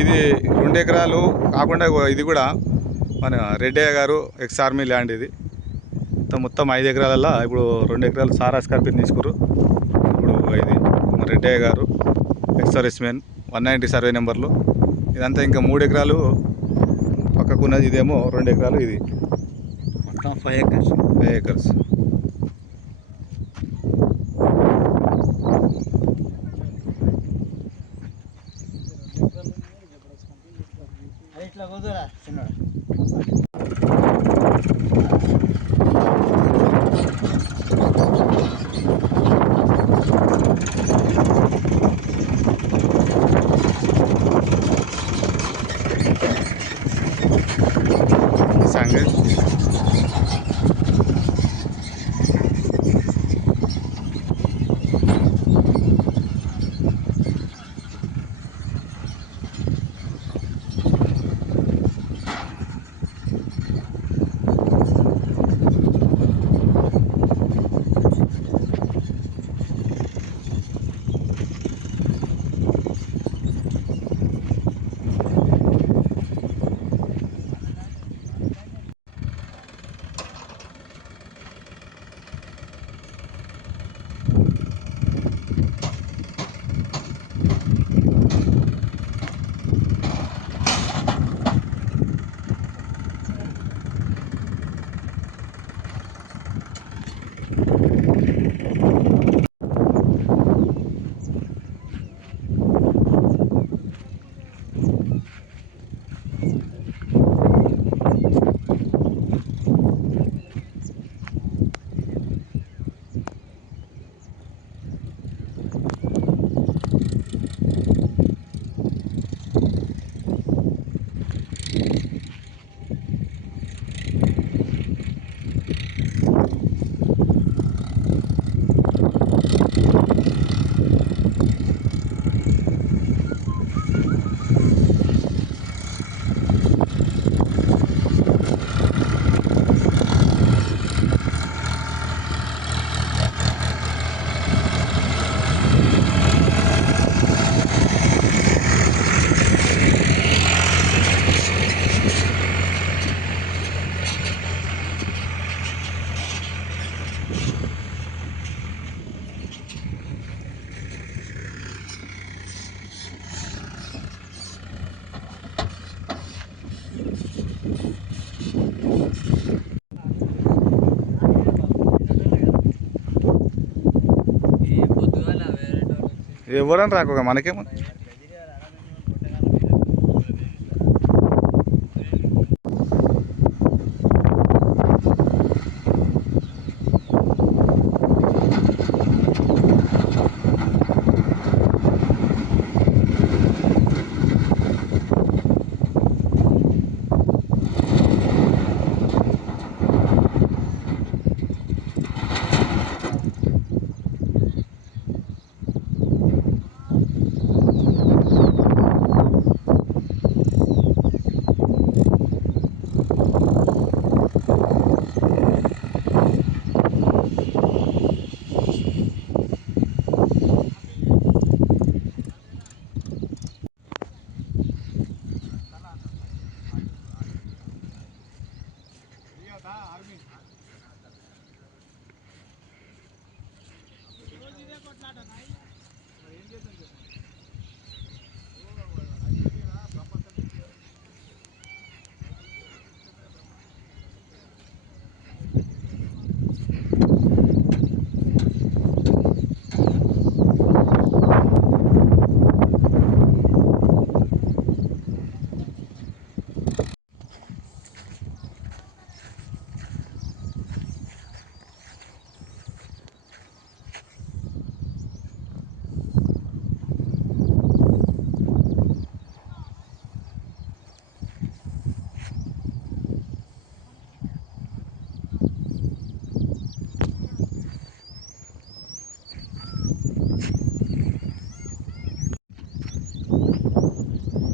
ఇది 2 ఎకరాలు కాకుండా ఇది కూడా మన రెడ్డయ్య గారు ఎక్స్ ఆర్మీ ల్యాండ్. ఇది మొత్తం 5 ఎకరాలలో ఇప్పుడు 2 ఎకరాలు సారాస్ కంపెనీ తీసుకురు. ఇప్పుడు ఇది రెడ్డయ్య గారు ఎక్స్ సర్వీస్ మెన్ 190 సర్వే నెంబర్లు. ఇదంతా ఇంకా 3 ఎకరాలు పక్కకున్నది. ఇదేమో 2 ఎకరాలు. ఇది మొత్తం 5 acres. 5 acres. ఇట్లా కుదురా చిన్నోడా. సంగతి ఎవరని రాక మనకేమో.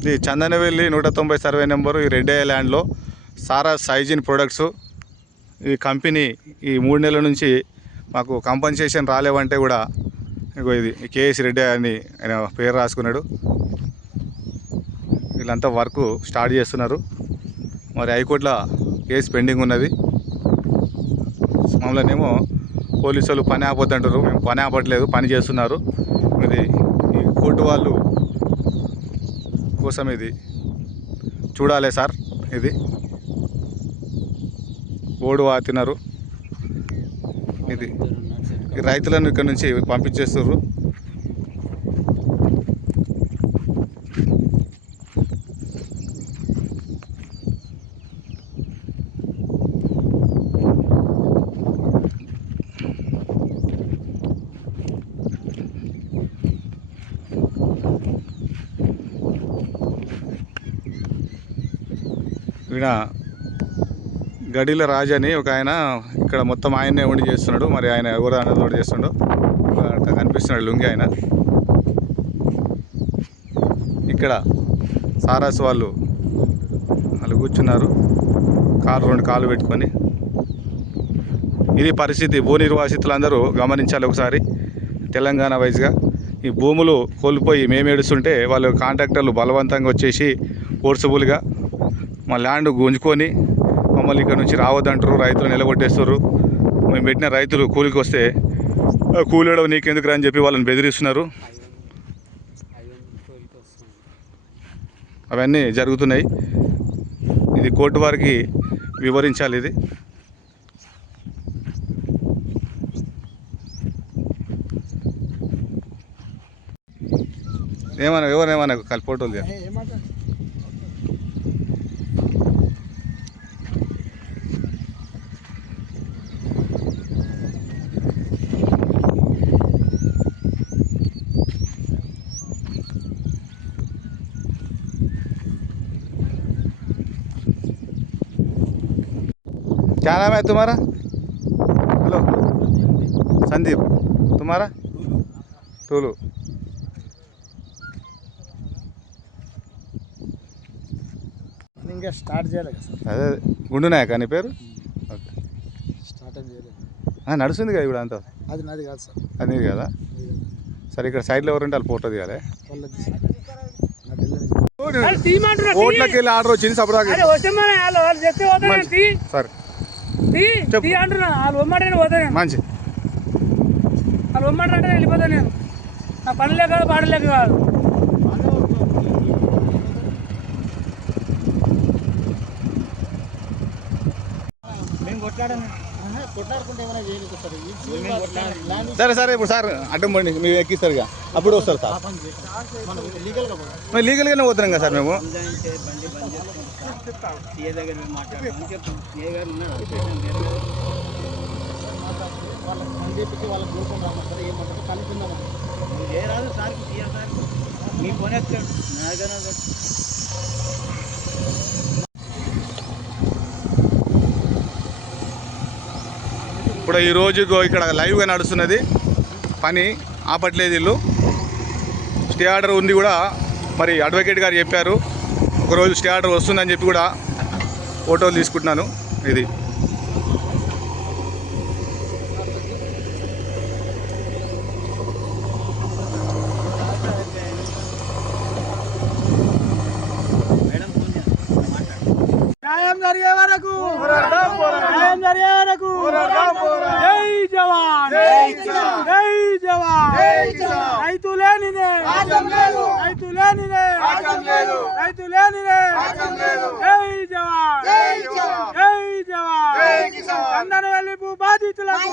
ఇది చందనవెల్లి 190 సర్వే నెంబరు. ఈ రెడ్డయ్య ల్యాండ్లో సారాస్ హైజీన్ ప్రొడక్ట్స్. ఈ కంపెనీ ఈ 3 నెలల నుంచి మాకు కంపన్సేషన్ రాలేవంటే కూడా ఇగో ఇది కేఎస్ రెడ్డి అని ఆయన పేరు రాసుకున్నాడు. వీళ్ళంతా వర్క్ స్టార్ట్ చేస్తున్నారు. మరి హైకోర్టులో కేసు పెండింగ్ ఉన్నది. మమ్మల్ని ఏమో పోలీసు వాళ్ళు పని ఆపొద్దంటారు. మేము పని ఆపట్లేదు, పని చేస్తున్నారు. ఇది ఈ కోర్టు వాళ్ళు కోసం ఇది చూడాలి సార్. ఇది ఓడు వాతినారు. ఇది ఈ రైతులను ఇక్కడ నుంచి పంపించేస్తున్నారు. ఈయన గడిల రాజు అని ఒక ఆయన ఇక్కడ మొత్తం ఆయన్నే వండి చేస్తున్నాడు. మరి ఆయన ఎవరు అన్నది చేస్తుండో అట్లా కనిపిస్తున్నాడు లుంగి ఆయన. ఇక్కడ సారాస్ వాళ్ళు కూర్చున్నారు, రెండు కాళ్ళు పెట్టుకొని. ఇది పరిస్థితి. భూ నిర్వాసితులందరూ గమనించాలి ఒకసారి. తెలంగాణ వైజ్గా ఈ భూములు కోల్పోయి మేము ఏడుస్తుంటే వాళ్ళు కాంట్రాక్టర్లు బలవంతంగా వచ్చేసి ఫోర్సబుల్గా మా ల్యాండ్ గుంజుకొని మమ్మల్ని ఇక్కడ నుంచి రావద్దంటారు. రైతులు నిలగొట్టేస్తారు. మేము పెట్టిన రైతులు కూలికి వస్తే కూలీయడం నీకెందుకు రా అని చెప్పి వాళ్ళని బెదిరిస్తున్నారు. అవన్నీ జరుగుతున్నాయి. ఇది కోర్టు వారికి వివరించాలి. ఇది ఏమన్నా ఎవరేమన్నా కలిపోటోలు क्या नाम है तुम्हारा? हेलो संदीप. तुम्हारा? टूलू. ఇంకా స్టార్ట్ చేయలేదు సార్. అదే గుండు నాయక నీ పేరు? ఓకే. స్టార్ట్ ఏం చేయలేదు. నడుస్తుంది కదా ఇప్పుడు అంతా? అది నాది కాదు సార్. అది నీది కదా? సరే ఇక్కడ సైడ్లో ఎవరంటే వాళ్ళు ఫోటో తీయాలి. ఓట్లకి వెళ్ళి ఆర్డర్ వచ్చింది సపడా. సరే మంచి వాళ్ళు ఉమ్మంటే వెళ్ళిపోతాను నేను. నా పనులే కాదు పాడలే కాదు. సరే సరే ఇప్పుడు సార్ అడ్డం పండి మీరు ఎక్కిస్తారు ఇక అప్పుడు వస్తారు సార్. మేము లీగల్గానే పోతున్నాం కదా సార్. మేము ఇప్పుడు ఈరోజు ఇక్కడ లైవ్గా నడుస్తున్నది. పని ఆపట్లేదు వీళ్ళు. స్టే ఆర్డర్ ఉంది కూడా. మరి అడ్వకేట్ గారు చెప్పారు ఒకరోజు స్టే ఆర్డర్ వస్తుందని చెప్పి కూడా ఫోటోలు తీసుకుంటున్నాను. ఇది న్యాయం జరిగే వరకు న్యాయం జరిగే వరకు జై జవాన్ జై జవాన్. రైతు లేనిదే రైతు లేనిదే రైతు లేనిదే. జై జవాన్ జై జవాన్. చందనవెల్లి భూ బాధితులకు